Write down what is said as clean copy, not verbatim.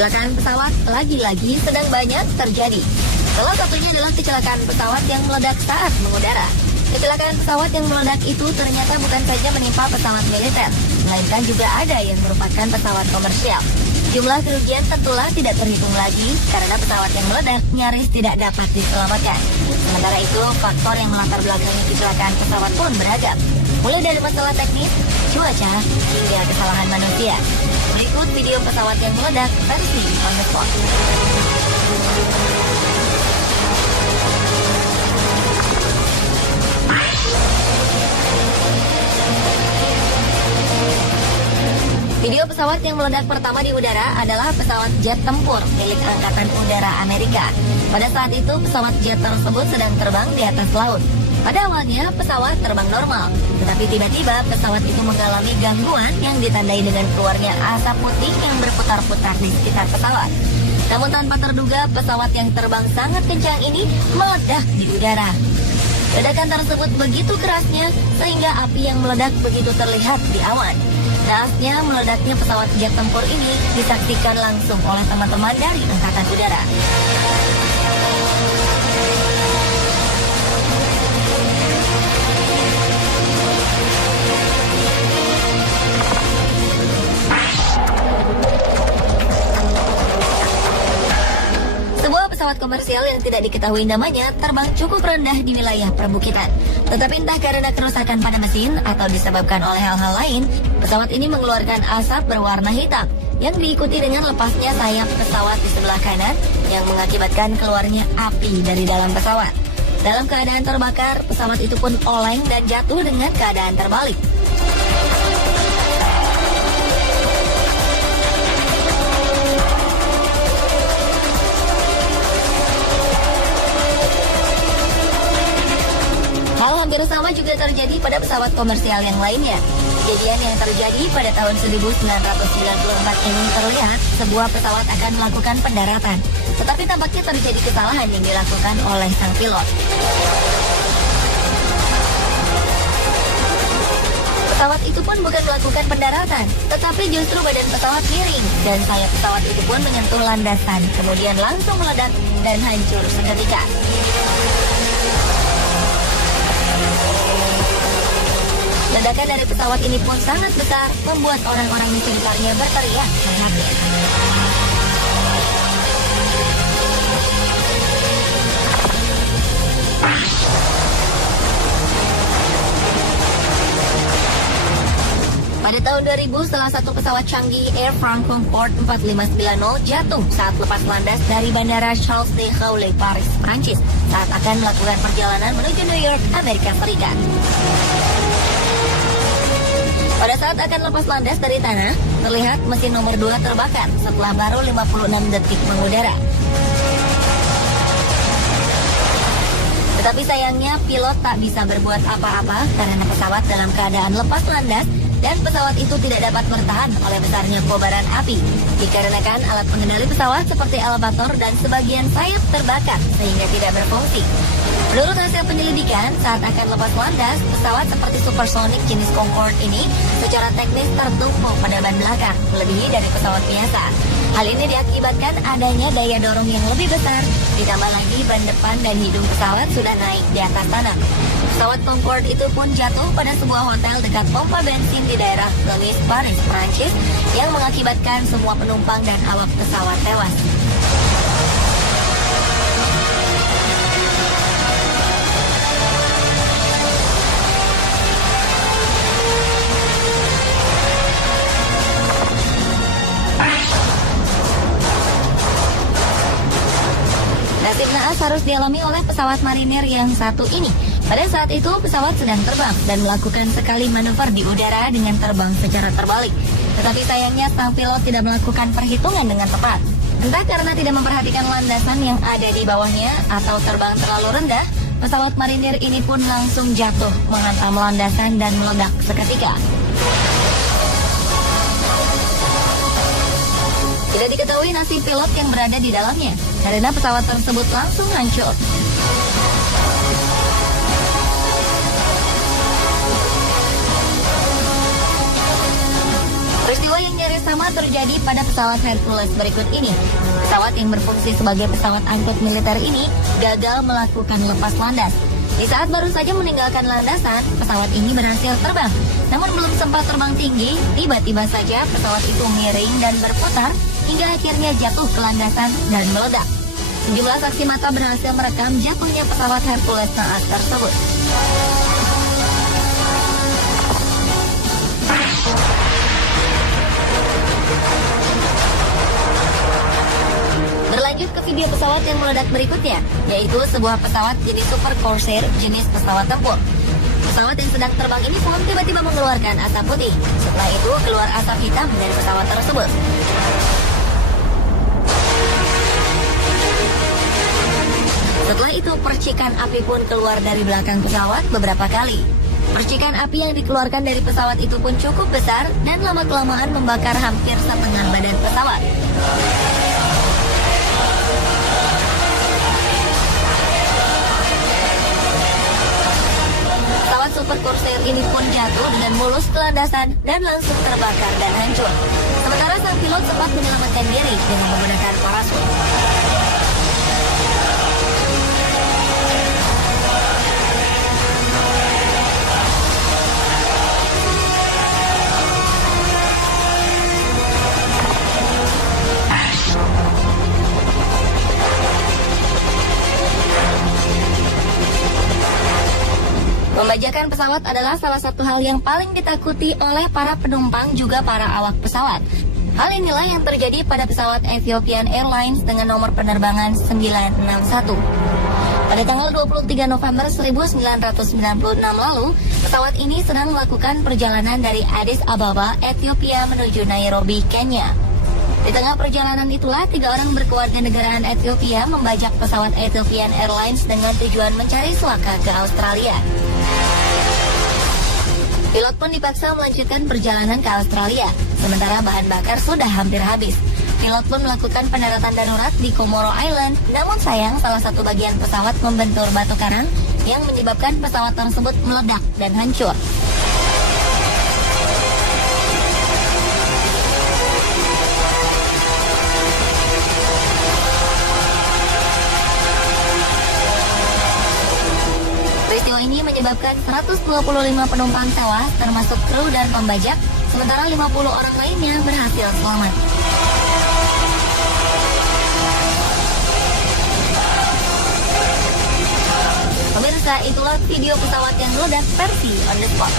Kecelakaan pesawat lagi-lagi sedang banyak terjadi. Salah satunya adalah kecelakaan pesawat yang meledak saat mengudara. Kecelakaan pesawat yang meledak itu ternyata bukan saja menimpa pesawat militer, melainkan juga ada yang merupakan pesawat komersial. Jumlah kerugian tentulah tidak terhitung lagi karena pesawat yang meledak nyaris tidak dapat diselamatkan. Sementara itu, faktor yang melatar belakangi kecelakaan pesawat pun beragam. Mulai dari masalah teknis, cuaca, hingga kesalahan manusia. Berikut video pesawat yang meledak versi on the spot. Video pesawat yang meledak pertama di udara adalah pesawat jet tempur milik Angkatan Udara Amerika. Pada saat itu, pesawat jet tersebut sedang terbang di atas laut. Pada awalnya, pesawat terbang normal, tetapi tiba-tiba pesawat itu mengalami gangguan yang ditandai dengan keluarnya asap putih yang berputar-putar di sekitar pesawat. Namun tanpa terduga, pesawat yang terbang sangat kencang ini meledak di udara. Ledakan tersebut begitu kerasnya sehingga api yang meledak begitu terlihat di awan. Naasnya, meledaknya pesawat jet tempur ini disaksikan langsung oleh teman-teman dari Angkatan Udara. Pesawat komersial yang tidak diketahui namanya terbang cukup rendah di wilayah perbukitan. Tetapi entah karena kerusakan pada mesin atau disebabkan oleh hal-hal lain, pesawat ini mengeluarkan asap berwarna hitam yang diikuti dengan lepasnya sayap pesawat di sebelah kanan yang mengakibatkan keluarnya api dari dalam pesawat. Dalam keadaan terbakar, pesawat itu pun oleng dan jatuh dengan keadaan terbalik. Hal hampir sama juga terjadi pada pesawat komersial yang lainnya. Kejadian yang terjadi pada tahun 1994 ini terlihat sebuah pesawat akan melakukan pendaratan, tetapi tampaknya terjadi kesalahan yang dilakukan oleh sang pilot. Pesawat itu pun bukan melakukan pendaratan, tetapi justru badan pesawat miring dan sayap pesawat itu pun menyentuh landasan, kemudian langsung meledak dan hancur seketika. Ledakan dari pesawat ini pun sangat besar, membuat orang-orang di sekitarnya berteriak melihatnya. Pada tahun 2000, salah satu pesawat canggih Air France Concorde 4590 jatuh saat lepas landas dari Bandara Charles de Gaulle, Paris, Prancis, saat akan melakukan perjalanan menuju New York, Amerika Serikat. Pada saat akan lepas landas dari tanah, terlihat mesin nomor 2 terbakar setelah baru 56 detik mengudara. Tetapi sayangnya pilot tak bisa berbuat apa-apa karena pesawat dalam keadaan lepas landas dan pesawat itu tidak dapat bertahan oleh besarnya kobaran api. Dikarenakan alat pengendali pesawat seperti elevator dan sebagian sayap terbakar sehingga tidak berfungsi. Menurut hasil penyelidikan, saat akan lepas landas, pesawat seperti supersonik jenis Concorde ini secara teknis tertumpuk pada ban belakang, melebihi dari pesawat biasa. Hal ini diakibatkan adanya daya dorong yang lebih besar, ditambah lagi ban depan dan hidung pesawat sudah naik di atas tanah. Pesawat Concorde itu pun jatuh pada sebuah hotel dekat pompa bensin di daerah Nice, Paris, Prancis, yang mengakibatkan semua penumpang dan awak pesawat tewas. Nasib naas harus dialami oleh pesawat marinir yang satu ini. Pada saat itu, pesawat sedang terbang dan melakukan sekali manuver di udara dengan terbang secara terbalik. Tetapi sayangnya sang pilot tidak melakukan perhitungan dengan tepat. Entah karena tidak memperhatikan landasan yang ada di bawahnya atau terbang terlalu rendah, pesawat marinir ini pun langsung jatuh menghantam landasan dan meledak seketika. Tidak diketahui nasib pilot yang berada di dalamnya, karena pesawat tersebut langsung hancur. Peristiwa yang nyaris sama terjadi pada pesawat Hercules berikut ini. Pesawat yang berfungsi sebagai pesawat angkut militer ini gagal melakukan lepas landas. Di saat baru saja meninggalkan landasan, pesawat ini berhasil terbang. Namun belum sempat terbang tinggi, tiba-tiba saja pesawat itu miring dan berputar hingga akhirnya jatuh ke landasan dan meledak. Sejumlah saksi mata berhasil merekam jatuhnya pesawat Hercules naas tersebut. Berlanjut ke video pesawat yang meledak berikutnya, yaitu sebuah pesawat jenis Super Corsair jenis pesawat tempur. Pesawat yang sedang terbang ini pun tiba-tiba mengeluarkan asap putih. Setelah itu keluar asap hitam dari pesawat tersebut. Setelah itu percikan api pun keluar dari belakang pesawat beberapa kali. Percikan api yang dikeluarkan dari pesawat itu pun cukup besar dan lama-kelamaan membakar hampir setengah badan pesawat. Pesawat Super Corsair ini pun jatuh dengan mulus ke landasan dan langsung terbakar dan hancur. Sementara sang pilot sempat menyelamatkan diri dengan menggunakan parasut. Membajakan pesawat adalah salah satu hal yang paling ditakuti oleh para penumpang juga para awak pesawat. Hal inilah yang terjadi pada pesawat Ethiopian Airlines dengan nomor penerbangan 961. Pada tanggal 23 November 1996 lalu, pesawat ini sedang melakukan perjalanan dari Addis Ababa, Ethiopia menuju Nairobi, Kenya. Di tengah perjalanan itulah 3 orang berkewarganegaraan Ethiopia membajak pesawat Ethiopian Airlines dengan tujuan mencari suaka ke Australia. Pilot pun dipaksa melanjutkan perjalanan ke Australia, sementara bahan bakar sudah hampir habis. Pilot pun melakukan pendaratan darurat di Comoro Island, namun sayang salah satu bagian pesawat membentur batu karang yang menyebabkan pesawat tersebut meledak dan hancur. Ini menyebabkan 125 penumpang tewas termasuk kru dan pembajak, sementara 50 orang lainnya berhasil selamat. Pemirsa, itulah video pesawat yang meledak versi on the spot.